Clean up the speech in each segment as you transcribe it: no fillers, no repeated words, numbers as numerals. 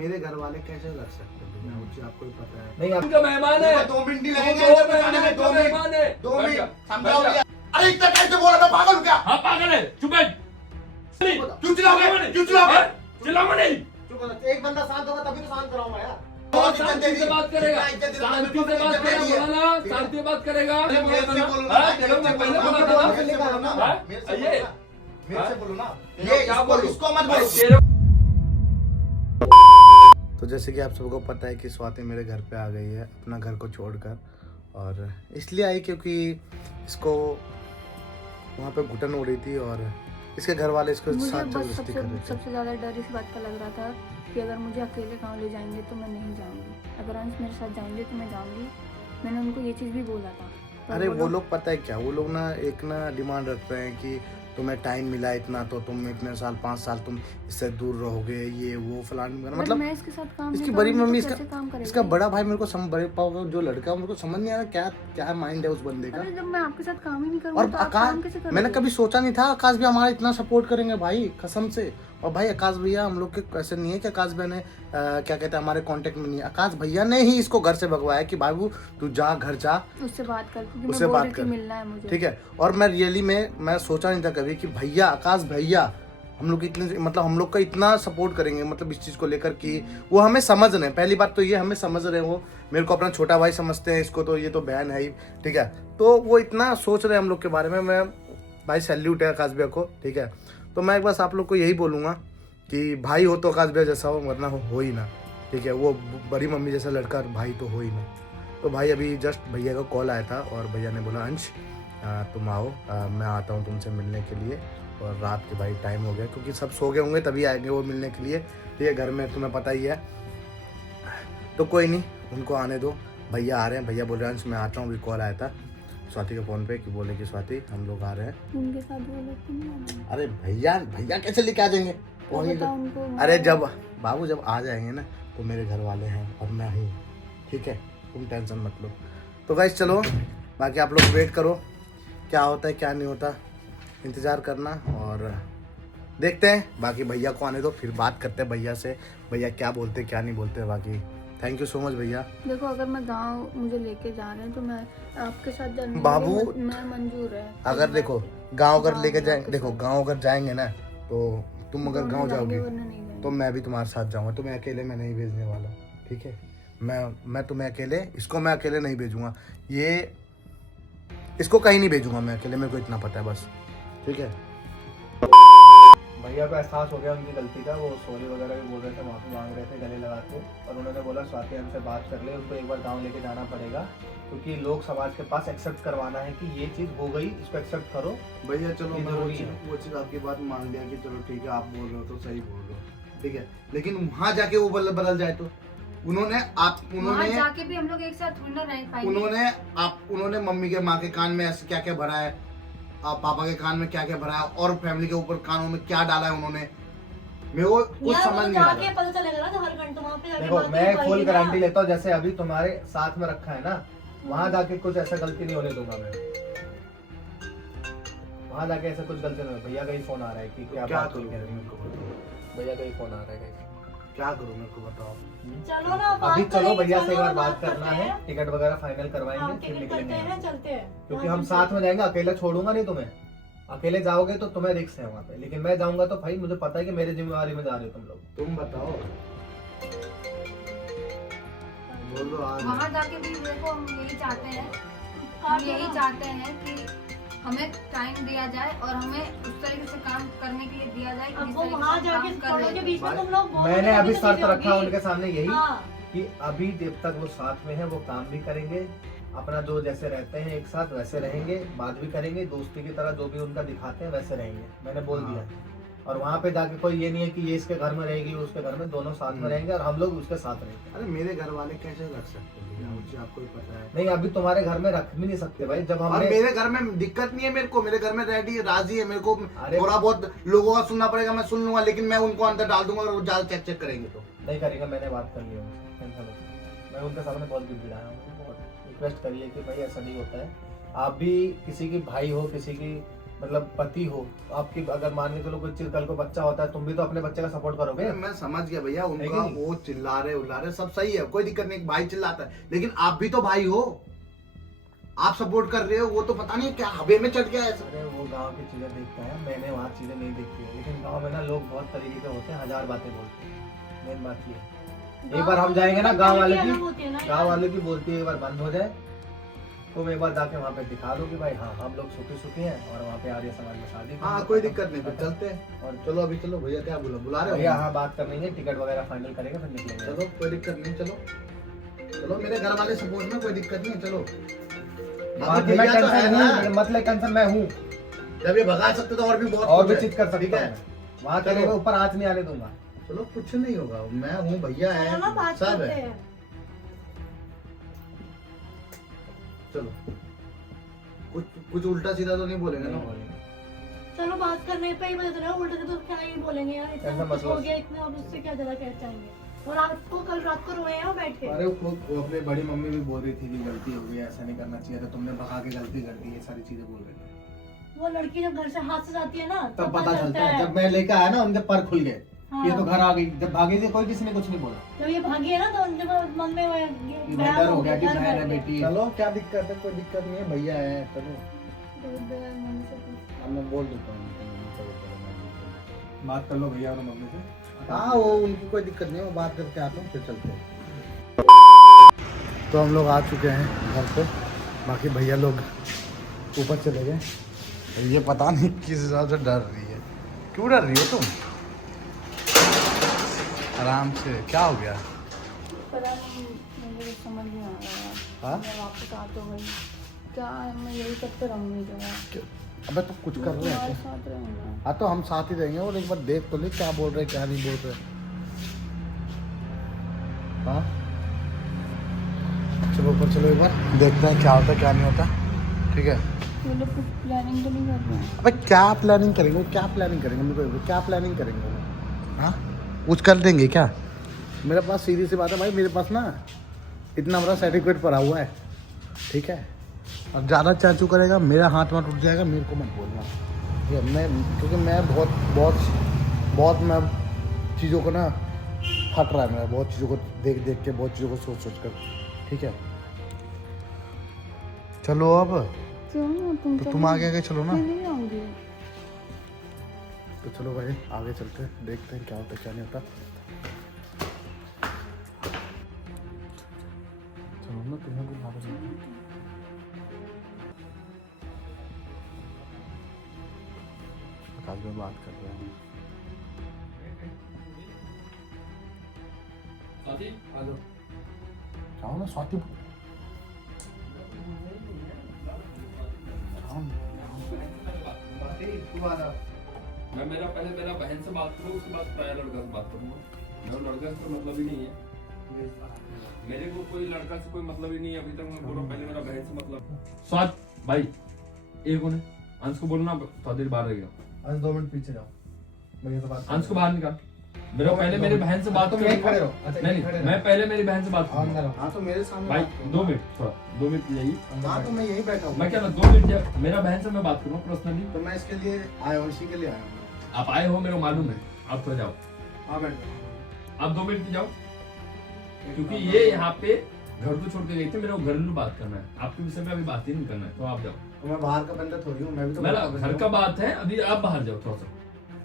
मेरे घर वाले कैसे रख सकते हैं भैया, मुझे आपको ही पता है। नहीं आपका मेहमान है, 2 मिनट ही लगेंगे, 2 मिनट, 2 मेहमान है, 2 मिनट समझाओ भैया। अरे इतना कैसे बोल रहा, मैं पागल हूँ क्या? हाँ पागल है, चुप है। क्यों चिल्लाओगे, क्यों चिल्लाओगे? चिल्लाऊंगा नहीं। चुप हो, एक बंदा शांत होगा तभी तो शांत कराऊंगा यार। और शांति से बात करेगा, शांति से बात करेगा, बोला शांति से बात करेगा। मेरे से बोलो ना, हाँ, चलो मैं पहले बोला था। मेरे से बोलो ना, हाँ? मेरे से ये बोलो ना। ये क्या बोलूं? इसको मत बोलो। तेरे तो जैसे कि आप सबको पता है कि स्वाति मेरे घर पे आ गई है अपना घर को छोड़कर, और इसलिए आई क्योंकि इसको वहाँ पे घुटन हो रही थी और इसके घर वाले इसको मुझे साथ बस जबरदस्ती कर रहे थे। सबसे ज़्यादा डर इस बात का लग रहा था कि अगर मुझे अकेले गाँव ले जाएंगे तो मैं नहीं जाऊंगी, अगर अंश मेरे साथ जाएंगे तो मैं जाऊंगी। मैंने उनको ये चीज़ भी बोला था। पर अरे वो लोग पता है क्या, वो लोग ना एक ना डिमांड रख रहे हैं कि तुम्हें टाइम मिला इतना तो तुम इतने साल 5 साल तुम इससे दूर रहोगे, ये वो फलान मतलब मैं इसके साथ काम इसकी नहीं बड़ी करूंगी मम्मी तो कैसे काम करेगा इसका ये? बड़ा भाई मेरे को बड़े पाओ जो लड़का है मेरे को समझ नहीं आ रहा क्या क्या माइंड है उस बंदे का। अरे जब मैं आपके साथ काम ही नहीं करूंगी और तो आप काम कैसे आकाश, करोगे? मैंने कभी सोचा नहीं था आकाश भी हमारा इतना सपोर्ट करेंगे भाई, कसम से। और भाई आकाश भैया हम लोग के ऐसे नहीं है कि आकाश भैया ने क्या कहते हैं हमारे कांटेक्ट में नहीं है, आकाश भैया ने ही इसको घर से भगवाया कि बाबू तू जा घर जा, उससे बात कर, क्योंकि उससे मैं बोल बात रही थी कर। मिलना है मुझे। ठीक है। और मैं रियली में मैं सोचा नहीं था कभी कि भैया आकाश भैया हम लोग इतने मतलब हम लोग का इतना सपोर्ट करेंगे, मतलब इस चीज़ को लेकर कि वो हमें समझ रहे हैं। पहली बात तो ये हमें समझ रहे हैं, वो मेरे को अपना छोटा भाई समझते हैं, इसको तो ये तो बहन है ही। ठीक है, तो वो इतना सोच रहे हैं हम लोग के बारे में। मैं भाई सैल्यूट है आकाश भैया को। ठीक है, तो मैं एक बस आप लोग को यही बोलूँगा कि भाई हो तो आकाश भैया जैसा हो, वरना हो ही ना। ठीक है, वो बड़ी मम्मी जैसा लड़का भाई तो हो ही ना। तो भाई अभी जस्ट भैया का कॉल आया था और भैया ने बोला अंश तुम आओ, मैं आता हूँ तुमसे मिलने के लिए। और रात के भाई टाइम हो गया क्योंकि सब सो गए होंगे तभी आएंगे वो मिलने के लिए। ठीक है, घर में तुम्हें पता ही है, तो कोई नहीं उनको आने दो। भैया आ रहे हैं, भैया बोल रहे हैं अंश मैं आता हूँ। अभी कॉल आया था स्वाति के फ़ोन पे कि बोले कि स्वाति हम लोग आ रहे हैं। उनके साथ वो लोग तो नहीं आना है। अरे भैया भैया कैसे लेके आ जाएंगे तो वहीं बताओ उनको। अरे जब बाबू जब आ जाएंगे ना तो मेरे घर वाले हैं और मैं ही। ठीक है, तुम टेंशन मत लो। तो गाइस चलो, बाकी आप लोग वेट करो क्या होता है क्या नहीं होता, इंतज़ार करना और देखते हैं। बाकी भैया को आने दो, फिर बात करते हैं भैया से, भैया क्या बोलते क्या नहीं बोलते। बाकी थैंक यू सो मच भैया। देखो अगर मैं गांव मुझे लेके जा रहे हैं तो मैं आपके साथ जाने के लिए बाबू, मैं मंजूर है। अगर देखो गांव अगर लेके जाएंगे, देखो गांव अगर जाएंगे ना तो तुम अगर गांव जाओगे तो मैं भी तुम्हारे साथ जाऊंगा। तुम्हें अकेले मैं नहीं भेजने वाला। ठीक है, मैं तुम्हें अकेले, इसको मैं अकेले नहीं भेजूंगा, ये इसको कहीं नहीं भेजूंगा मैं अकेले, मेरे को इतना पता है बस। ठीक है, भैया को एहसास हो गया उनकी गलती का, वो सॉरी वगैरह भी बोल रहे थे, माफी मांग रहे थे गले लगा के। और उन्होंने बोला स्वाति हमसे बात कर ले, उनको एक बार गांव लेके जाना पड़ेगा क्योंकि लोग समाज के पास एक्सेप्ट करवाना है कि ये चीज़ हो गई, इसको एक्सेप्ट करो। भैया चलो ये मैं जरूरी है। वो चीज़ आपकी बात मान लिया कि चलो ठीक है आप बोल रहे हो तो सही बोल रहे हो। ठीक है, लेकिन वहां जाके वो बदल जाए तो वहाँ जाके भी हम लोग एक साथ थोड़ी ना रह पाएंगे। उन्होंने मम्मी के माँ के कान में ऐसे क्या क्या भरा है, पापा के कान में क्या क्या भरा है और फैमिली के ऊपर कानों में क्या डाला है उन्होंने, मेरे को कुछ समझ नहीं आ रहा। पता चलेगा ना, तो हर घंटे वहाँ पे जाके देखो बात मैं नहीं फुल पाएंगे ना। गारंटी लेता हूँ, जैसे अभी तुम्हारे साथ में रखा है ना, वहां जाके कुछ ऐसा गलती नहीं होने दूंगा मैं। वहां जाके ऐसा कुछ गलती नहीं होगी। भैया का ही फोन आ रहा है कि क्या बात करूं हुई है। मेरे को बताओ, भैया का ही फोन आ रहा है। क्या करूं मेरे को बताओ। चलो ना बात अभी चलो करेंगे, भैया से एक चलो बार बात करते करना है, हैं। टिकट वगैरह फाइनल हाँ, करवाएंगे फिर टिकट निकलेंगे करते हैं यहाँ ना, से। चलते हैं। क्योंकि हाँ, हम चलते साथ में जाएंगे, अकेले छोड़ूंगा नहीं तुम्हें। अकेले जाओगे तो तुम्हें रिस्क है वहाँ पे, लेकिन मैं जाऊंगा तो भाई मुझे पता है कि मेरी जिम्मेवारी में जा रहे हो तुम लोग। तुम बताओ, बोलो आज। वहाँ जाके भी देखो हम यही चाहते हैं, हम यही चाहते हैं कि हमें टाइम दिया जाए और हमें उस तरीके से काम करने के लिए दिया जाए कि जिस तरीके से हम काम कर रहे थे। मैंने अभी शर्त रखा उनके सामने यही हाँ। कि अभी जब तक वो साथ में है वो काम भी करेंगे, अपना जो जैसे रहते हैं एक साथ वैसे रहेंगे, बात भी करेंगे, दोस्ती की तरह जो भी उनका दिखाते हैं वैसे रहेंगे, मैंने बोल दिया। और वहाँ पे जाके कोई ये नहीं है कि ये इसके घर में रहेगी वो उसके घर में, दोनों साथ में रहेंगे और हम लोग उसके साथ रहेंगे। अरे मेरे घर वाले कैसे रख सकते हैं भैया, मुझे आपको ही पता है। नहीं अभी तुम्हारे घर में रख भी नहीं सकते भाई, जब और हमने मेरे घर में दिक्कत नहीं है, मेरे को मेरे घर में रेडी राजी है। मेरे को अरे थोड़ा बहुत लोगों का सुनना पड़ेगा, मैं सुन लूंगा, लेकिन मैं उनको अंदर डाल दूंगा और वो ज्यादा चेक चेक करेंगे तो नहीं करेगा। मैंने बात कर ली उनसे, टेंशन मत लो। मैं उनके सामने बहुत गिड़गिड़ाया हूँ, बहुत रिक्वेस्ट करिए कि भाई ऐसा नहीं होता है। आप भी किसी की भाई हो, किसी की मतलब पति हो, आपकी अगर मान के चलो कोई कल को बच्चा होता है, तुम भी तो अपने बच्चे का सपोर्ट करोगे। मैं समझ गया भैया है उनका, कि नहीं? वो चिल्ला रहे उल्ला रहे सब सही है, कोई दिक्कत नहीं, भाई चिल्लाता है, लेकिन आप भी तो भाई हो, आप सपोर्ट कर रहे हो, वो तो पता नहीं क्या हवे में चढ़ गया ऐसा। अरे वो गांव की चीजें देखता है, मैंने वहाँ चीजें नहीं देखी है, लेकिन गांव में ना लोग बहुत तरीके के होते हैं, हजार बातें बोलते हैं। मेन बात ये है, एक बार हम जाएंगे ना गांव वाले की बोलती है एक बार बंद हो जाए, तो एक बार जाके वहाँ पे दिखा दो कि भाई हाँ हम लोग सुखी हैं और वहाँ पे आर्य समाज में शादी। हाँ कोई दिक्कत नहीं, फिर चलते हैं। और चलो अभी चलो भैया, क्या बुला रहे हो भैया? हाँ बात करनी है, टिकट वगैरह फाइनल करेंगे फिर निकलेंगे। चलो कोई दिक्कत नहीं, चलो चलो, मेरे घर वाले सपोर्ट में, कोई दिक्कत नहीं है, चलो। बाकी मैं भैया तो है ना, मतलब कंसर्न मैं हूँ, जब ये भगा सकते तो और भी बहुत और भी कुछ है। चीज कर ठीक सकता है, हूँ, वहाँ चले गए ऊपर आँच नहीं आने दूंगा। चलो कुछ नहीं होगा, मैं हूँ, भैया है, सब है। चलो कुछ उल्टा सीधा तो नहीं बोलेंगे ना? चलो बात करने पे ही बता रहा हूँ, उल्टे तो क्या ही बोलेंगे यार, ऐसा इतना कुछ मतलब- हो गया इतना, और उससे क्या ज्यादा कह चाहेंगे। और आपको कल रात को रोए हैं बैठ के। अरे वो अपने बड़ी मम्मी भी बोल रही थी कि गलती हो गई, ऐसा नहीं करना चाहिए था, तुमने भगा के गलती कर दी, ये सारी चीजें बोल रही थी। वो लड़की जब घर से हाथ से जाती है ना तब पता चलता है, जब मैं लेकर आया ना उनके पर खुल गए, हाँ। ये तो घर आ गई, जब भागी थी कोई किसी ने कुछ नहीं बोला। जब ये भागी है ना तो उनके मन में कि डर हो गया कि डर बहन बैठ है गया। बेटी। चलो क्या दिक्कत है, कोई दिक्कत नहीं है, भैया है, चलो मैं बोल देता हूँ, बात कर लो भैया और मम्मी से। हाँ वो उनकी कोई दिक्कत नहीं है, वो बात करके आता हूँ, फिर चलते हैं। तो हम लोग आ चुके हैं घर पे, बाकी भैया लोग ऊपर चले गए। ये पता नहीं किस हिसाब से डर रही है, क्यों डर रही हो तुम? आराम से, क्या हो गया? पता नहीं, मुझे समझ नहीं आ रहा है। हाँ? मैं वापस आ तो गई, क्या है, मैं यही करते रहूँगी जो है। अबे तो कुछ कर रहे तुम्हारे हैं। साथ रहूँगा। हाँ तो हम साथ ही रहेंगे, और एक बार देख तो ले क्या बोल रहे क्या नहीं बोल रहे। हाँ चलो ऊपर चलो, एक बार देखते हैं क्या होता है क्या नहीं होता। ठीक है, ये लोग कुछ प्लानिंग तो नहीं कर रहे हैं? अबे क्या प्लानिंग करेंगे वो, क्या प्लानिंग करेंगे मेरे को, क्या प्लानिंग करेंगे वो? हाँ कुछ कर देंगे क्या? मेरे पास सीधी सी बात है भाई, मेरे पास ना इतना बड़ा सर्टिफिकेट पड़ा हुआ है, ठीक है। अब ज़्यादा चाचू करेगा, मेरा हाथ में टूट जाएगा, मेरे को मत बोलना, ठीक है। मैं क्योंकि मैं बहुत मैं चीज़ों को ना फट रहा है मेरा, बहुत चीज़ों को देख के, बहुत चीज़ों को सोच कर, ठीक है। चलो अब क्यों तो तुम आगे आगे चलो ना, मैं नहीं आऊँगी। तो चलो भाई आगे चलते हैं, देखते हैं क्या होता है क्या नहीं होता। चलो ना, तुम्हें भी आगे चलते हैं। आकाश में बात कर रहे हैं। साथी आ जाओ। जाओ ना स्वाति, मैं मेरा बहन से बात करूँ, उसके बाद प्राय लड़का से बात करूँगा। मेरा लड़का से मतलब ही नहीं है, मेरे को कोई लड़का से कोई मतलब ही नहीं है अभी तक। मैं बोल रहा हूँ पहले मेरा बहन से मतलब। स्वाद भाई एक होने अंश को बोलना थोड़ा देर बाहर रहेगा। 2 मिनट पीछे जाओ, भैया से बात अंश को बाहर निकाल। मेरा पहले मेरी बहन से बात तुम यहीं खड़े करूँ। रहो। अच्छा, नहीं यहीं खड़े नहीं, रहो। मैं पहले मेरी बहन से बात अंदर करूँ। आओ। हाँ तो मेरे सामने भाई बात करो। 2 मिनट, थोड़ा 2 मिनट यही। हाँ तो मैं यहीं बैठा हूँ। मैं क्या 2 मिनट मेरा बहन से मैं बात करूँ पर्सनली। तो मैं इसके लिए आया हूँ, इसी के लिए आया हूँ। आप आए हो मेरे को मालूम है, आप तो जाओ, हाँ बैठ। आप 2 मिनट की जाओ, क्योंकि ये यहाँ पे घर को छोड़ के गई थी, मेरे को घरेलू बात करना है, आपके विषय में अभी बात ही नहीं करना है, तो आप जाओ। तो मैं बाहर का बंदा थोड़ी हूँ, मैं भी तो मेरा बंदा घर हूँ। का बात है, अभी आप बाहर जाओ थोड़ा सा।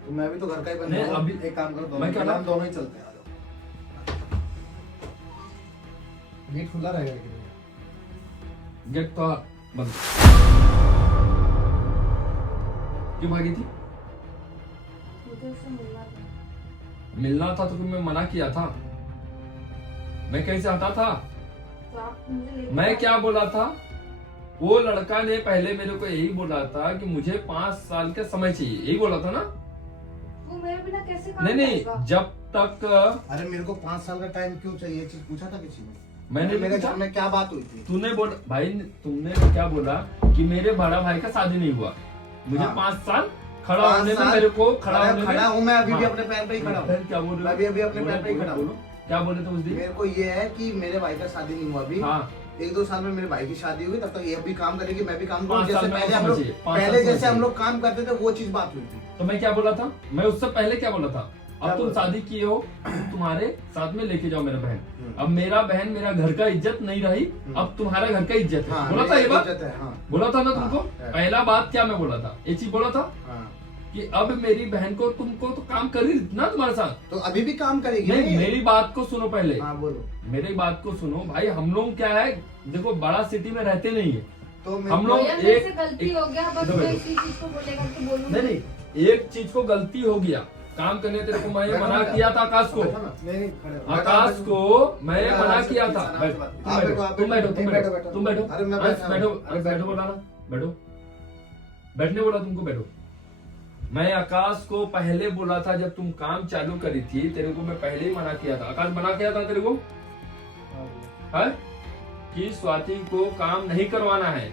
तो मैं भी तो घर का ही बंदा नहीं, हूँ। अभी- एक काम करो, मैं क्या हम दोनों ही चलते हैं, आ जाओ। गेट खुला रहेगा कि नहीं? गेट तो बंद। क्यों भागी थी? मुझे उससे मिलना था। मिलना था तो फिर मैं मना किया था, मैं कहीं से हटा था? तो आप मुझे लेके मैं आए। क्या बोला था? वो लड़का ने पहले मेरे को यही बोला था कि मुझे 5 साल का समय चाहिए, यही बोला था ना? वो मेरे बिना कैसे काम नहीं नहीं, करेगा? जब तक अरे मेरे को 5 साल का टाइम क्यों चाहिए, ये चीज पूछा था किसी ने? मैंने मेरे पूछा? घर में क्या बात हुई थी? तूने बोला भाई, तुमने क्या बोला कि मेरे बड़ा भाई का शादी नहीं हुआ, मुझे हाँ। 5 साल खड़ा 5 होने में, साल? मेरे को खड़ा अरे होने में। खड़ा हूँ मैं अभी भी हाँ। अपने पैर पे ही खड़ा हूँ। फिर क्या बोल रहे हो? मैं भी अभी अपने बोलो, पैर पे ही बोलो, खड़ा हूँ। बोलो। क्या बोले थे उस दिन? मेरे को ये है कि मेरे भाई का शादी नहीं हुआ अभी। हाँ 1-2 साल में मेरे भाई की शादी होगी, तब तक ये भी काम करेगी, मैं भी काम 5 करूंगा। साल जैसे में पहले वो हम लोग समझिए, 5 पहले साल जैसे हम समझिए। लोग काम करते थे वो चीज बात हुई थी। तो मैं क्या बोला था, मैं उससे पहले क्या बोला था, क्या अब तुम बोला? शादी किए हो, तुम्हारे साथ में लेके जाओ मेरा बहन। अब मेरा बहन मेरा घर का इज्जत नहीं रही, अब तुम्हारा घर का इज्जत है। हाँ, बोला था ये बात, इज्जत है, हाँ, बोला था ना हाँ, तुमको। है। पहला बात क्या मैं बोला था, एक चीज बोला था हाँ। कि अब मेरी बहन को तुमको तो काम कर रही थी ना तुम्हारे साथ। तो अभी भी काम करेगी नहीं, नहीं? मेरी बात को सुनो पहले, हाँ बोलो। मेरी बात को सुनो भाई। हम लोग क्या है, देखो बड़ा सिटी में रहते नहीं है तो हम लोग। भैया मेरे से एक गलती हो गया, बस इधर मैं बैठो। इसी चीज को बोलेगा कि बोलूं नहीं नहीं, एक चीज को गलती हो गया, काम करने तेरे को मैं बैठो मना ना। किया था आकाश को। नहीं नहीं, खड़े हो। आकाश को मैं बैठो, मना आराम से, किया था। आराम से बैठ- बात तुम कीजिए। बैठो, आप तुम बैठो, नहीं, तुम बैठो, बैठो, बैठो। तुम बैठो। अरे मैं अंश, बैठा हूँ। बैठो, अरे अंश, बैठो, बोला ना, बैठो। बैठने बोला तुमको, बैठो। मैं आकाश को पहले बोला था, जब तुम काम चालू करी थी, तेरे को मैं पहले ही मना किया था। आकाश मना किया था तेरे को है कि स्वाति को काम नहीं करवाना है,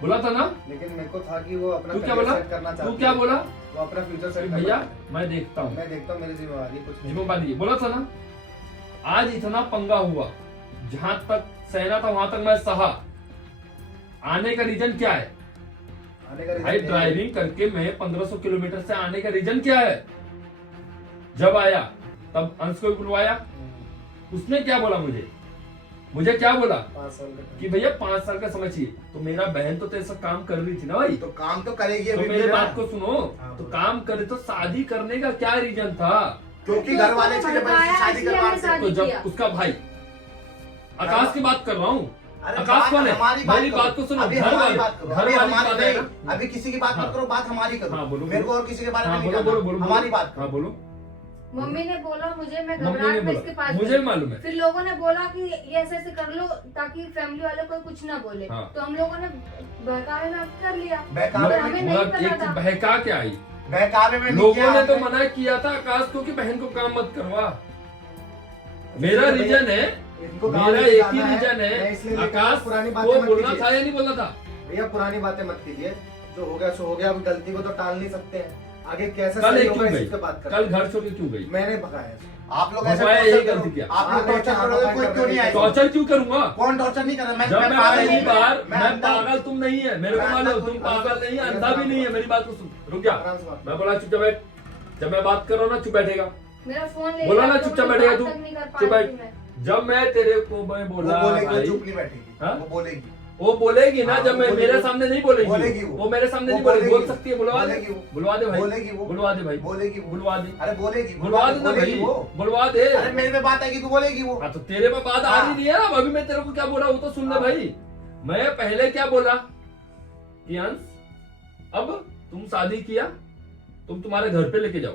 बोला था ना। लेकिन मेरे को था कि वो अपना तू क्या career बोला, set करना तू चाहती क्या है। बोला, वो अपना फ्यूचर सेट भैया मैं देखता हूँ, मैं देखता हूँ, मेरी जिम्मेवारी कुछ नहीं। जिम्मेदारी बोला था ना। आज इतना पंगा हुआ, जहां तक सहना था वहां तक मैं सहा। आने का रीजन क्या है आने का reason भाई, यही है। ड्राइविंग करके मैं 1500 किलोमीटर से आने का रीजन क्या है। जब आया तब अंश को भी बुलवाया, उसने क्या बोला मुझे क्या बोला 5 साल का कि भैया 5 साल का समय चाहिए। तो मेरा बहन तो तेरे से काम कर रही थी ना भाई, तो काम तो करेगी तो अभी मेरी भी ना। बात को सुनो। हाँ, तो बोलो। काम करे तो शादी करने का क्या रीजन था। क्योंकि घर वाले चले भड़काया, शादी इसलिए करवा हमने से। शादी तो जब किया। उसका भाई, आकाश की बात कर रहा हूँ, अरे आकाश बात कौन है? हमारी मेरी करो। बात को सुनो, अभी घर हमारी वाली- बात करो, घर अभी वाली हमारी बात है नहीं, ना। अभी किसी की बात हाँ। मत करो, बात हमारी करो। हाँ, बोलो, मेरे को बोलो। और किसी के बारे में हाँ, नहीं बोलो, करना। बोलो, बोलो, हमारी बात हाँ, बोलो। मम्मी ने बोला मुझे, मैं मम्मी ने घबराहट में इसके बोला, पास मुझे गई। भी मालूम है। फिर लोगों ने बोला कि ये ऐसे ऐसे कर लो ताकि फैमिली वाले कोई कुछ ना बोले। हाँ। तो हम लोगों ने बहकावे में कर लिया। बहकावे मगर में- हमें नहीं मतलब पता एक था। बहका के आई, बहकावे में नहीं लोगों किया ने तो आपने। मना किया था आकाश को कि बहन को काम मत करवा। मेरा रीजन है, इनको काम मेरा नहीं एक ही करना है, रीजन मैं है। इसलिए लेकर आकाश पुरानी को बातें मत बोलना कीजिए। था या नहीं बोलना था। भैया पुरानी बातें मत कीजिए, जो हो गया सो हो गया। अब गलती को तो टाल नहीं सकते हैं, आगे कैसे कल सही एक होगा क्यों इसी गई, पे बात करते कल हैं। घर छोड़ के क्यों गई। मैंने भगाया इसको। आप लोग ऐसे भगवान टॉर्चर यही करो। गलती किया। आप लोग टॉर्चर करोगे, कोई क्यों नहीं आएगा? टॉर्चर क्यों करूंगा। कौन टॉर्चर नहीं कर रहा? जब मैं पागल पहली नहीं हूँ। बार, मैं अंधा हूँ। पागल तुम नहीं है, मेरे को मैं मालूम अंधा तुम हूँ। पागल नहीं है, अंधा भी नहीं है। मेरी बात को सुन, रुक जा। आराम से बात मैं बोला चुपचाप बैठ, जब मैं बात कर रहा हूँ ना चुप बैठेगा। मेरा फोन ले बोला लिया, ना तो चुपचाप मैं बैठेगा बात तू, तक नहीं कर पा चुप रही बैठ। थी मैं। जब मैं तेरे को मैं वो बोला बोलेगी, वो भाई, चुप नहीं बैठेगी। हाँ? वो बोलेगी। वो बोलेगी ना, हाँ, जब वो मैं बोलेगी। मेरे सामने नहीं बोलेगी, बोलेगी वो। वो मेरे सामने वो नहीं बोलेगी, बोल बोलेगी। सकती है। बुलवा दे, बोलेगी वो। बुलवा दे भाई, बोलेगी वो। बुलवा दे भाई, बोलेगी वो। बुलवा दे, अरे बोलेगी, बुलवा दे ना बोलेगी भाई, वो। बुलवा दे। अरे मेरे में बात आएगी तो बोलेगी वो। हाँ, तो तेरे में बात आ रही नहीं है ना। अभी मैं तेरे को क्या बोला वो तो सुन ले भाई। मैं पहले क्या बोला कि अंश अब तुम शादी किया, तुम तुम्हारे घर पे लेके जाओ,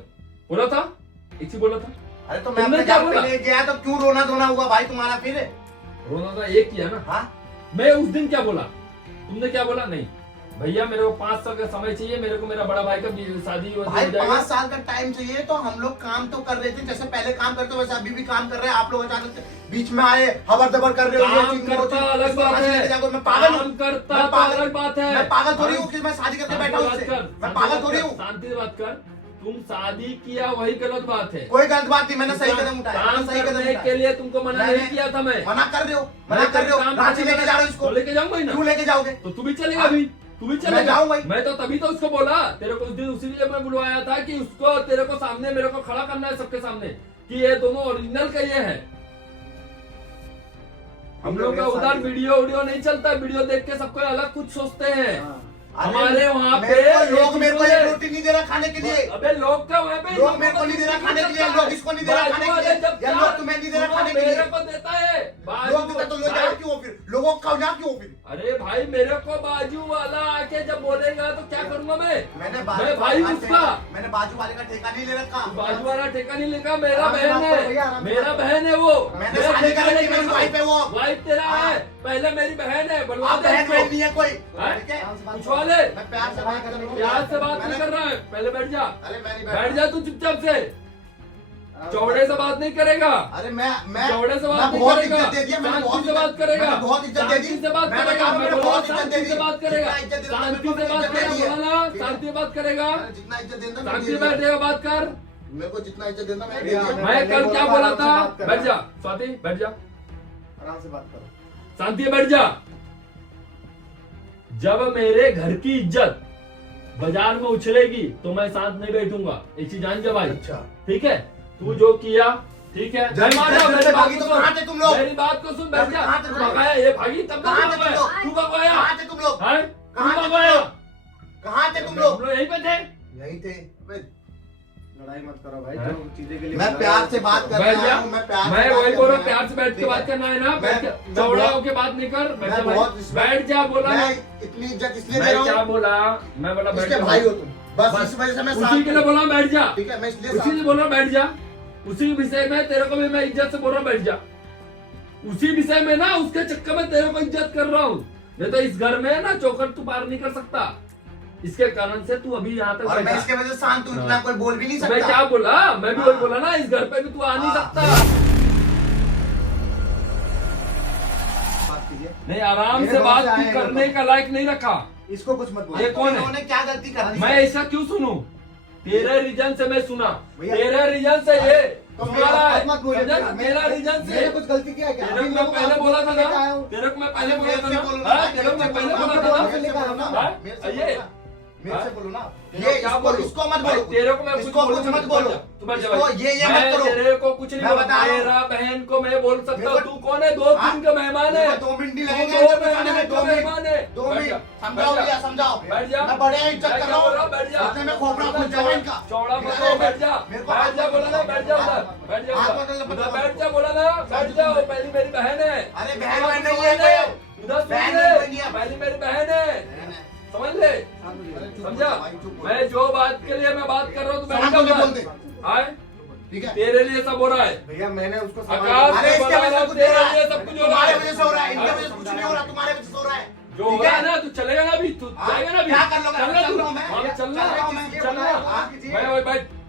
बोला था, एक ही बोला था। अरे तो मैं तुमने अपने क्या घर पे बोला? ले गया तो क्यों रोना धोना हुआ भाई तुम्हारा फिर? रोना था एक किया ना। हाँ? मैं उस दिन क्या बोला, तुमने क्या बोला, नहीं भैया मेरे को 5 साल का समय चाहिए, मेरे को मेरा बड़ा भाई का शादी हो भाई जाएगा। 5 साल का टाइम चाहिए। तो हम लोग काम तो कर रहे थे, जैसे पहले काम करते वैसे अभी भी काम कर रहे हैं। आप लोग अचानक से बीच में आए, हबर दबर कर रहे हो, ये काम चीज, वो करता चीज, अलग इसको बात फांसी है, लेके जाओगे। मैं पागल हूँ? काम करता मैं तो पागल- अलग बात है। मैं पागल थोड़ी हूँ कि मैं शादी करके बैठा हूँ उससे। मैं पागल थोड़ी हूँ। शांति से बात कर। तुम शादी किया वही गलत बात है। कोई गलत बात नहीं, मैंने सही कदम उठाया। काम मैंने सही कदम करने के उठाया। लिए तुमको मना मैंने- नहीं किया था मैं। मना कर रहे हो, मना कर रहे हो। काम रांची करने लेके जा रहे हो तो इसको। लेके जाऊंगा ही ना। क्यों लेके जाओगे? तो तू भी चलेगा अभी, तू भी चलेगा। जाऊंगा ही। मैं तो तभी तो उसको बोला तेरे को उस दिन, उसीलिए मैं बुलवाया था कि उसको तेरे को सामने मेरे को खड़ा करना है सबके सामने कि ये दोनों ओरिजिनल का ये है। हम लोग का उधर वीडियो नहीं चलता, वीडियो देख के सबको अलग कुछ सोचते हैं। हमारे वहाँ पे लोग मेरे को एक रोटी नहीं दे रहा खाने के लिए। अबे लोग का वहाँ पे लोग मेरे को नहीं दे रहा खाने के लिए, लोग इसको नहीं दे रहा खाने के लिए, या लोग तुम्हें नहीं दे रहा खाने के लिए। मेरे को देता है लोग देते तो लोग जाओ क्यों फिर? लोगों को ना क्यों फिर? अरे भाई मेरे को बाजू वाला आके जब बोलेगा तो क्या करूंगा मैं मैंने मैं भाई उसका, मैंने बाजू वाले का ठेका नहीं ले रखा। बाजू वाला ठेका नहीं लेगा। मेरा आराम से बहन बात करो भैया, है, आराम से मेरा बात बहन है वो। मैंने मैं शादी ठेका कर नहीं रखी, मेरी लेगा। वाइफ है वो। वाइफ तेरा हाँ। है, पहले मेरी बहन है, बुलवा आप दे बहन उसको। बहन नहीं है कोई। हाँ? ठीक है? पूछवा ले, मैं प्यार से बात कर रहा हूँ। प्यार से बात नहीं मैंने- कर रहा है, पहले बैठ जा, अरे मैं नहीं बैठ जा तू चुपचाप से। चौड़े से बात नहीं करेगा, अरे मैं चौड़े से बात मैं नहीं बहुत करेगा, इज्जत दे दिया, मैंने शांति बहुत से बात करेगा, मैंने बहुत इज्जत दे दी। शांति से बात मैं करेगा, बता रहा हूँ, मैं मैंने बोला बहुत इज्जत शांति दे से दी। बात करेगा, जितना इज्जत देना था, शांति मेरे को से बात इज्जत दे करेगा, दी है। बोला ना ठीक है? शांति से बात करेगा, मैंने जितना इज्जत देना मैं शांति दे से दिया। बैठेगा, बात कर। मेरे को जितना इज्जत देना मैं दे भैया, दिया। मैं मैं पहले कल बोला क्या था, बोला आराम से था, बात करना। बैठ जा स्वाति, बैठ जा। आराम से बात करो। शांति से बैठ जा। जब मेरे घर की इज्जत बाजार में उछलेगी तो मैं शांत नहीं बैठूंगा, एक चीज जान जा भाई। अच्छा ठीक है, तू जो किया ठीक है, जब मैं मान रहा हूं, इज्जत मेरी से बात भागी को तो सुन। कहाँ थे तुम लोग? मेरी बात को सुन, बैठ जा। कहाँ थे तू तुम लोग? भगाया, ये भागी तब कहाँ थे तक तुम लोग? तू भगवाया, कहाँ थे तुम लोग? हैं? कहाँ तू थे तुम भगवाया, लोग? कहाँ थे तुम लोग? हम लोग यहीं पे थे। यही थे। लड़ाई मत करो भाई, हैं? जो चीजें के लिए मैं प्यार से बात कर बैठ रहा जा। हूँ, मैं प्यार से मैं बात वही कर बोल रहा रहा हूँ, प्यार से बैठ के ठीक बात है? करना है ना, बैठ के मैं चौड़ा बहुत- होके बात नहीं कर। बैठ मैं जा भाई। बहुत इसमें- बैठ जा, बोला मैं ना। इतनी इज्जत इसलिए दे मैं रहा क्या हूँ, बोला, मैं बोला बैठ इसके जा भाई हो तुम, बस बस। इस वजह से मैं उसी साथ के लिए हूँ। बोला बैठ जा, ठीक है, मैं इसलिए उसी साथ से बोला बैठ जा। उसी विषय में तेरे को भी मैं इज्जत से बोल रहा हूँ, बैठ जा। उसी विषय में ना, उसके चक्कर में तेरे को इज्जत कर रहा हूँ। नहीं तो इस घर में ना चौखट तू पार नहीं कर सकता। इसके कारण से तू अभी यहाँ तक और मैं बैठा। इसके वजह से शांत हूँ, इतना हाँ। कोई बोल भी नहीं तो मैं सकता। क्या बोला, मैं भी वही बोला ना, इस घर पे भी तू आ नहीं हाँ। सकता। बात कीजिए। नहीं, आराम मेरे से गाँव बात से आए तू हैं करने लोग। का लायक नहीं रखा। इसको कुछ मत बोलो। ये कौन है? इन्होंने क्या गलती कर दी? मैं ऐसा क्यों सुनूं? तेरे रीजन से मैं सुना, भैया- तेरे रीजन से ये तो सुना मेरा रहा है। बात मत बोलिए। समझा ना? मेरा रीजन से मैंने कुछ गलती किया है क्या? तेरे अभी को मैं लोग पहले आपको बोला था लेके आया ना, हूँ। तेरे को मैं पहले अरे बोला था मेरे से ना, बोलो हाँ, ना, तेरे को मैं पहले मेरे बोला से था बोलो, ना। मेरे से बोलो ना, हाँ? मेरे से ये बोलो ना, मेरे से बोलो ना। तेरे ये को क्या इसको बोलूं? इसको मत भाई, बोलो, तेरे को मैं कुछ इसको बोलूं, कुछ मत तू बोलो, बैठ जा, तू बैठ जा इसको भाई। ये मैं मत करो। तेरे को कुछ नहीं मैं बोला, बता रहा हूँ। मेरा बहन को मैं बोल सकता हूँ। मेरे को- तू कौन है? 2 दिन का मेहमान है। मेरे को 2 मिनट नहीं तू लगेंगे, 2 इधर बताने में, मिनट 2 का मिनट, मेहमान है। 2 बैठ मिनट, जा, समझाओ बैठ जा। भैया, समझाओ। बैठ जा। मैं बड़े इज्जत मैं कर क्या रहा बोल रहा हूँ? हूँ, बैठ जा। सोचने में खोपड़ा खुल जाएगा इनका। चौड़ा मत अरे हो, बैठ जा, मेरे को बैठ जा, बोला ना, बैठ जा उधर, बैठ जा हाथ उधर, मत उधर बैठ जा, बोला ना, बैठ जाओ। पहली मेरी बहन है। अरे बहन वहन नहीं है तो। उधर सुन बहन ले, कोई नहीं है। पहली मेरी बहन है, समझ ले, समझा? मैं जो बात के लिए मैं बात कर रहा हूँ, तो बैठ समझ जा के बोल उधर। दे। आए? ठीक है, तेरे लिए सब हो रहा है। भैया मैंने उसको आकाश अरे से इसके बता वजह रहा से हूँ, कुछ तेरे हो रहा है, लिए सब कुछ हो रहा तुम्हारे है। वजह से हो रहा है, इनके हाँ? वजह से कुछ नहीं हो रहा, तुम्हारे वजह से हो रहा है। जो हो ठीक रहा है? है ना, तू चलेगा ना अभी, तू हाँ, जाएगा ना अभी, क्या कर लोगे? चल रहा चल तू, रहा हूँ मैं। हाँ, चल चल रहा रहा हूँ है, मैं। चल रहा है। हाँ, मैं वही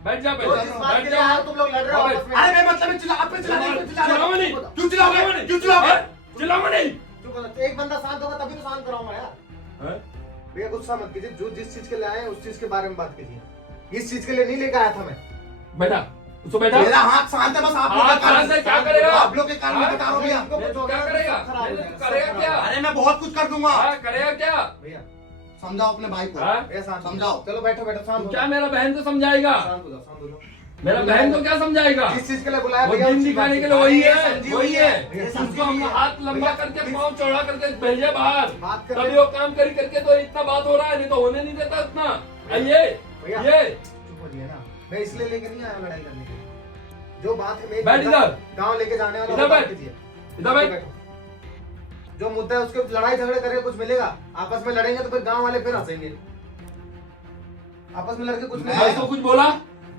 बैठ जा, तो जिस बात बैठ के जा। लिए आए हो, तुम लोग लड़ रहे हो हाँ, आपस में। अरे मैं मतलब चिल्ला, आप पे चिल्ला रहे हो, चिल्ला रहे हो। चिल्लाओ नहीं, क्यों चिल्लाओगे? क्यों चिल्लाओगे? चिल्लाओ नहीं। चुप हो जाओ। एक बंदा शांत होगा तभी तो शांत कराऊंगा यार। हाँ? भैया गुस्सा मत कीजिए, जो जिस चीज के लिए आए हैं उस चीज के बारे में बात कीजिए। इस चीज के लिए नहीं लेकर आया था मैं। बैठा, उसको बैठा। मेरा हाथ शांत है, बस आप लोग हाथ के कारण शांत है, से। क्या करेगा? आप लोग के कारण मैं हाँ? बता रहा हूँ भैया। इनको कुछ हो क्या गया, करेगा? सब खराब हो नहीं, जाएगा, तू करेगा सब क्या? खराब हो अरे मैं बहुत कुछ कर दूंगा। हाँ, करेगा क्या? जाएगा। भैया समझाओ अपने भाई को। हाँ? भैया शांत हो समझाओ। जाओ। चलो बैठो बैठो, शांत तू हो क्या जाओ। मेरा बहन को समझाएगा? शांत हो जाओ, शांत हो जाओ। मेरा बहन को क्या समझाएगा? जिस चीज के लिए बुलाया वो भैया, दिन उस चीज दिखाने के बात लिए वही ये है, समझी वही हुई है। है, ये समझी उसको हुई हम है। हाथ लंबा भैया, करके प्लीज। पाँव चौड़ा करके भेजे बाहर, बात कर तभी रहे वो काम करी करके तो इतना बात हो रहा है, नहीं तो होने नहीं देता इतना। ये भैया। ये चुप हो जाइए ना। मैं इसलिए लेके नहीं आया लड़ाई करने के लिए। जो बात है मेरी बैठ इधर। गांव लेके जाने वाला इधर वो बात बैठ। कीजिए। इधर बैठ। बैठो। जो मुद्दा है उसके लड़ाई झगड़े करके कुछ मिलेगा? आपस में लड़ेंगे तो फिर गांव वाले फिर हंसेंगे। आपस में लड़के कुछ मैं नहीं इसको कुछ बोला?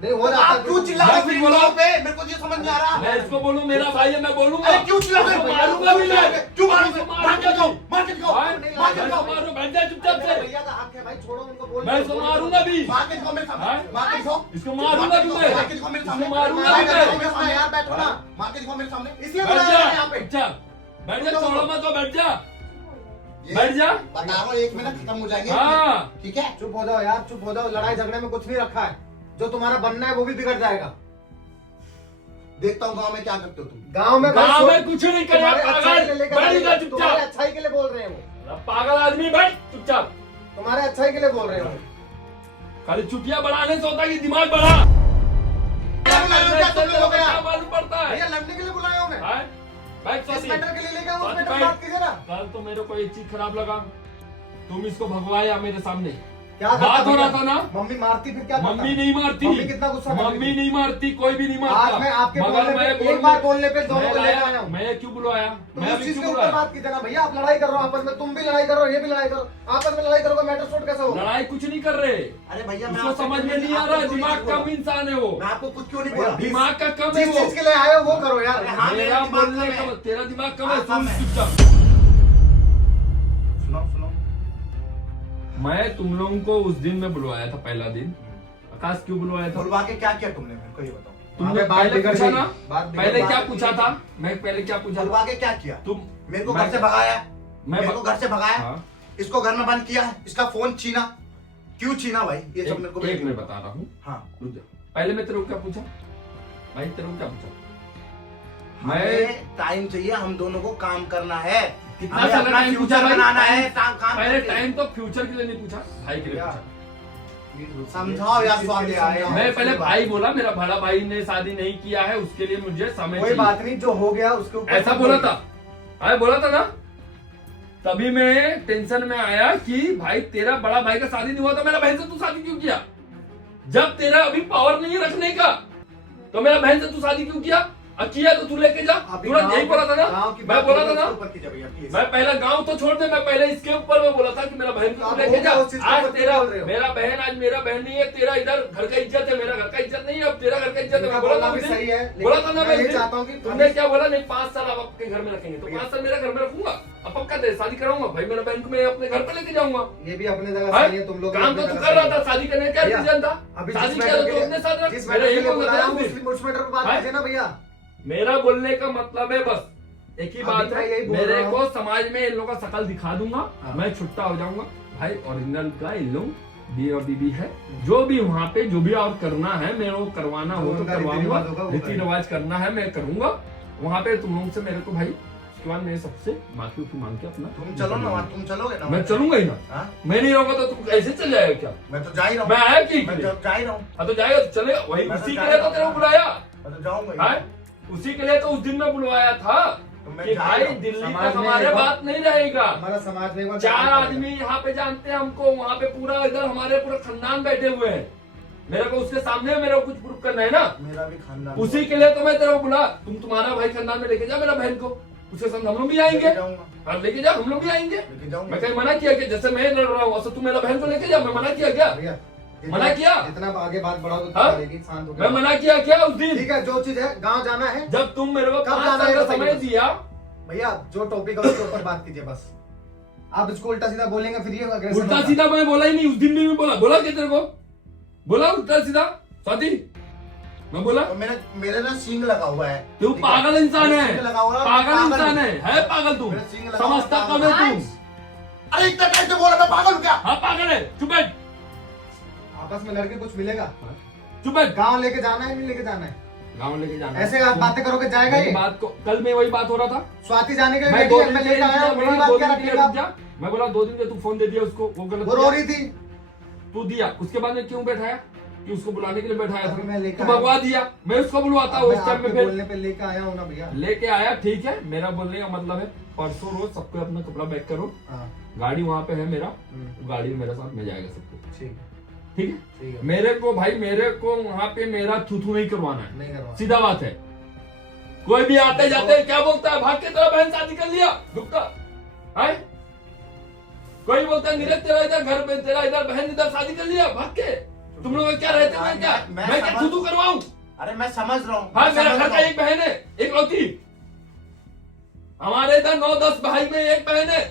नहीं हो जाता। आप क्यों चिल्ला रहे हो मैं इन बोला? लोगों पे? मेरे को ये समझ नहीं आ रहा। मैं इसको बोलूं मेरा भाई है, मैं बोलूंगा। अरे क्यों चिल्ला रहे हो? उसको मारूंगा भी मैं। क्यों मारोगे? उसको मार के दिखाओ, मार के दिखाओ, हाँ? मार के मैं दिखाओ। इसको मारूं, बैठ जा चुपचाप मेरा से। भैया का हक है भाई, छोड़ो उनको बोल। मैं इसको मारूंगा भी। मार के दिखाओ मेरे सामने। हाँ? मार के दिखाओ। इसको मारूंगा भी मैं। मार के दिखाओ मेरे सामने। इसको मारूंगा मार भी के मैं। दिखाओ मेरे सामने। यार बैठो ना। मार के दिखाओ मेरे सामने। इसलिए बैठ बुलाया जा, मैंने यहाँ पे। अच्छा, बैठ जा, चौड़ा मत हो, बैठ जा, ये बैठ जा। बता रहा हूँ, 1 मिनट खत्म हो जाएंगे। हाँ। ठीक है? चुप हो जाओ यार, चुप हो जाओ। लड़ाई झगड़े में कुछ नहीं रखा है। जो तुम्हारा बनना है वो भी बिगड़ जाएगा। देखता हूँ गांव में क्या करते हो तुम। गांव में भाई गाँव सो- में कुछ नहीं तुम्हारे करेगा, अच्छाई के लिए पागल। लेकर बैठ आए जा हैं, चुपचाप। तुम्हारे अच्छाई के लिए बोल रहे हैं वो। पागल आदमी, बैठ चुपचाप। तुम्हारे अच्छाई के लिए बोल रहे हैं। खाली चुटिया बढ़ाने से होता है कि दिमाग बढ़ा। क्या बुलाया हो? क्या तुम लोग हो गया? क्या मालूम पड़ता है? भैया लड़ने के लिए बुलाया हूँ मैं। हाँ? बैठ इस साथी। मैटर के लिए लेकर उस साथी मैटर में बैठ। बात कीजिए ना। कल तो मेरे को एक चीज खराब लगा, तुम इसको भगवाया मेरे सामने। क्या बात करता हो रहा भैया? था ना? मम्मी मारती फिर क्या करता? मम्मी नहीं मारती, मम्मी कितना गुस्सा करती मम्मी थी? नहीं मारती, कोई भी नहीं मारता। आज मैं आपके मगर बोलने मैं पे एक बार बोलने पे दोनों को लेकर आया हूँ। मैं क्यों बुलवाया? तो मैं उस अभी चीज क्यों के ऊपर बुलवाया? बात कीजिए ना भैया। आप लड़ाई कर रहे हो आपस में, तुम भी लड़ाई करो, ये भी लड़ाई करो। आपस में लड़ाई करोगे मैटर शॉर्ट कैसे होगा? लड़ाई कुछ नहीं कर रहे, अरे भैया मैं उसको आपसे समझ में क्यों नहीं आ आपको रहा, क्यों दिमाग नहीं बोला? कम इंसान है वो, मैं आपको कुछ क्यों नहीं भैया, बोला? दिमाग का कम है जिस वो। चीज के लिए आए हो वो करो यार। अरे हाँ, मेरा मेरा दिमाग बोलने कम का है। तेरा दिमाग कम है, हाँ, कम सुन है। चुपचाप। सुनो सुनो। मैं तुम लोगों को उस दिन में बुलवाया था, पहला दिन। आकाश क्यों बुलवाया था? बुलवा के क्या किया तुमने? मेरे को ये बताओ। तुमने वहाँ पे बात पहले बिगड़ पूछा गई। ना, बात बिगड़ पहले गई। क्या पूछा था? मैं पहले क्या पूछा था? बुलवा के क्या किया? तुम मेरे को मैं- घर से भगाया, मैं मेरे को घर से भगाया, हाँ। इसको घर में बंद किया, इसका फोन छीना। क्यों छीना भाई? ये सब मेरे को एक मैं बता रहा हूँ, हाँ। रुक जा। पहले मैं तेरे को क्या पूछा भाई? तेरे को क्या पूछा? मैं हमें टाइम चाहिए, हम दोनों को काम करना है। कितना हमें सारा अपना टाइम पूछा फ्यूचर भाई? बनाना है, काम पहले करके। टाइम तो फ्यूचर के लिए नहीं पूछा, भाई के लिए भैया, पूछा। समझाओ यार स्वाति आए मैं पहले भाई बोला, मेरा बड़ा भाई ने शादी नहीं किया है, उसके लिए मुझे समय कोई चाहिए। बात नहीं, जो हो गया उसके ऊपर ऐसा बोला था, अरे बोला था ना। तभी मैं टेंशन में आया कि भाई तेरा बड़ा भाई का शादी नहीं हुआ तो मेरा बहन से तू शादी क्यों किया? जब तेरा अभी पावर नहीं है रखने का तो मेरा बहन से तू शादी क्यों किया? अब किया तो तू लेके जा। तुरंत यही बोला था ना, मैं बोला था ना। मैं पहले गांव तो छोड़ दे, मैं पहले इसके ऊपर मैं बोला था कि मेरा बहन को आप तू लेके जा। हो गया, उस चीज के आज ऊपर तेरा बोल रहे हो। मेरा बहन आज मेरा बहन नहीं है, तेरा इधर घर का इज्जत है, मेरा घर का इज्जत नहीं है, अब तेरा घर का इज्जत है। मैं बोला था उस दिन। सही है, बोला था ना मैं मैं ये उस दिन। चाहता हूँ कि तुमने क्या बोला? नहीं 5 साल आप आपके घर में रखेंगे, तो 5 साल मेरा घर में रखूंगा। अब पक्का तेरे शादी कराऊंगा भाई, मेरा बहन को मैं अपने घर पे लेके जाऊंगा। ये भी अपने जगह सही है, तुम लोग काम तो तू कर रहा था, शादी करने का क्या रीजन था? अभी शादी किया तो तू अपने साथ रख। जिस मेरा मैटर यही के लिए बोलना बुलाया था हूँ, उस दिन। उस मैटर पे बात हाँ? कीजिए ना भैया। मेरा बोलने का मतलब है बस एक ही अभी बात मैं है, यही बोल मेरे रहा हूँ। को समाज में इन लोगों का शकल दिखा दूंगा, हाँ। मैं छुट्टा हो जाऊंगा भाई। ओरिजिनल का इन लोग बी और बीबी है, जो भी वहाँ पे जो भी और करना है मेरे को करवाना हो तो उनका करवाऊंगा, रीति-रिवाज होगा, वो रीति करेंगे। रिवाज करना है मैं करूंगा वहाँ पे। तुम लोगों से मेरे को भाई उसके बाद मेरे सबसे माफी उफी मांग के अपना तुम चलो ना वहाँ, तुम चलोगे ना? मैं चलूंगा ही ना। हाँ? मैं नहीं रहूंगा तो तुम ऐसे चल जाएगा क्या? मैं तो जा ही रहा मैं हूँ, आया कि मैं तो जा ही रहा हूँ, हाँ तो जाएगा तो चलेगा वही, मैं तो उसी के जाएगा। लिए तो तेरे को बुलाया मैं तो जाऊंगा ही। है, उसी के लिए तो उस दिन में बुलवाया था तो मैं कि जा ही भाई रहा हूँ। दिल्ली समाज तक में हमारे एक बार- बात नहीं रहेगा। हमारा समाज में एक बार 4 जाना पड़ेगा। आदमी यहाँ पे जानते हैं हमको, वहाँ पे पूरा इधर हमारे पूरा खानदान बैठे हुए हैं। मेरे को उसके सामने मेरे को कुछ प्रूफ करना है ना, मेरा भी खानदान उसी के लिए तो मैं तेरे को बुला। तुम्हारा भाई खानदान में लेके जा मेरा बहन को, उसके संग हम लोग भी आएंगे। लेके जाऊंगा, हाँ लेके जा, हम लोग भी आएंगे। लेके जाऊंगा। मैं कहीं मना किया कि जैसे मैं लड़ रहा हूँ तू मेरा बहन को लेके जा? मैं मना किया क्या? भैया, मना किया? जितना आगे बात बढ़ाओ तो हाँ? चलेगी, शांत हो मैं मना किया क्या उस दिन? ठीक है, जो चीज है गांव जाना है जब तुम मेरे को कब 5 जाना साल है का बताइए समय बस। दिया। भैया, जो टॉपिक है उसके ऊपर बात कीजिए बस। आप इसको उल्टा सीधा बोलेंगे फिर ये aggression उल्टा होगा। सीधा मैं बोला ही नहीं, उस दिन भी मैं बोला। बोला क्या तेरे को? बोला उल्टा सीधा स्वाति? मैं बोला तो मेरे ना सींग लगा हुआ है। तू ठीक है? पागल इंसान मेरे है, सींग लगा हुआ है, पागल मैं इंसान हूँ। है पागल तू। मेरा सींग लगा हुआ है, समझता कब पागल है हूँ। तू? अरे इतना कैसे बोला, मैं पागल हूँ क्या? हाँ पागल है, चुप बैठ, आपस में लड़के कुछ मिलेगा? चुप बैठ। गांव लेके जाना है, नहीं लेके जाना है? गाँव लेके जाना है। ऐसे आप बातें करोगे जाएगा मेरी ये? बात को कल में वही बात हो रहा था। स्वाति जाने के लिए मैं रेडी 2 है, दिन मैं के लेके लिए आया हूँ, मेरी बात 2 क्या दिन के लिए रखिएगा? रुक जा। मैं बोला 2 दिन के तू फोन दे दिया उसको, वो गलत वो रो रही थी। तू दिया, उसके बाद में क्यों बैठाया? कि उसको बुलाने के लिए बैठाया अभी मैं था, लेकर तू भगवा दिया। मैं उसको बुलवाता अब हूँ मैं उस टाइम आपके में, फिर बोलने पे लेके आया हूँ ना भैया। लेके आया। ठीक है, मेरा बोलने का मतलब है परसों रोज सबको अपना कपड़ा पैक करो, हाँ, गाड़ी वहां पे है मेरा, हम्म, गाड़ी में मेरे साथ में जाएगा सब कुछ। ठीक ठीक है, ठीक है, मेरे को भाई मेरे को वहां पे मेरा थूथू नहीं करवाना है, नहीं करवा। सीधा बात है। कोई भी आते जाते क्या बोलता है, भाग के तेरा बहन शादी कर लिया दुखता है। कोई बोलता है नीरज तेरा इधर घर में, तेरा इधर बहन इधर शादी कर लिया, भाग के। तुम लोग क्या रहते हैं क्या? मैं मैं क्या समझ- थूथू करवाऊं? अरे मैं समझ रहा हूँ, हाँ मैं मेरा समझ घर का रहा हूँ। एक बहन है, एक लौती। हमारे इधर 9-10 भाई में एक बहन है।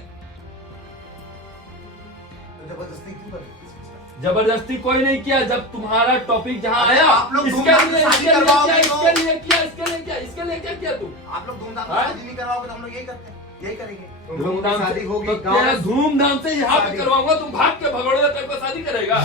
तो जबरदस्ती क्यों कर रहे हो इसके साथ? जबरदस्ती कोई नहीं किया। जब तुम्हारा टॉपिक जहाँ अरे आया, आप लोग इसके धूमधाम लिए से शादी इसके लिए करवाओगे क्या, तो? इसके लिए क्या, इसके लिए क्या, इसके लिए क्या किया तू? आप लोग धूमधाम से हाँ? शादी नहीं करवाओगे तो हम लोग यही करते हैं, यही करेंगे। तुम लोगों की धूमधाम से शादी होगी तो गाँव तेरा में। धूमधाम से यहाँ पे शादी। करवाऊंगा, तुम भाग के भगोड़े टाइप का शादी करेगा।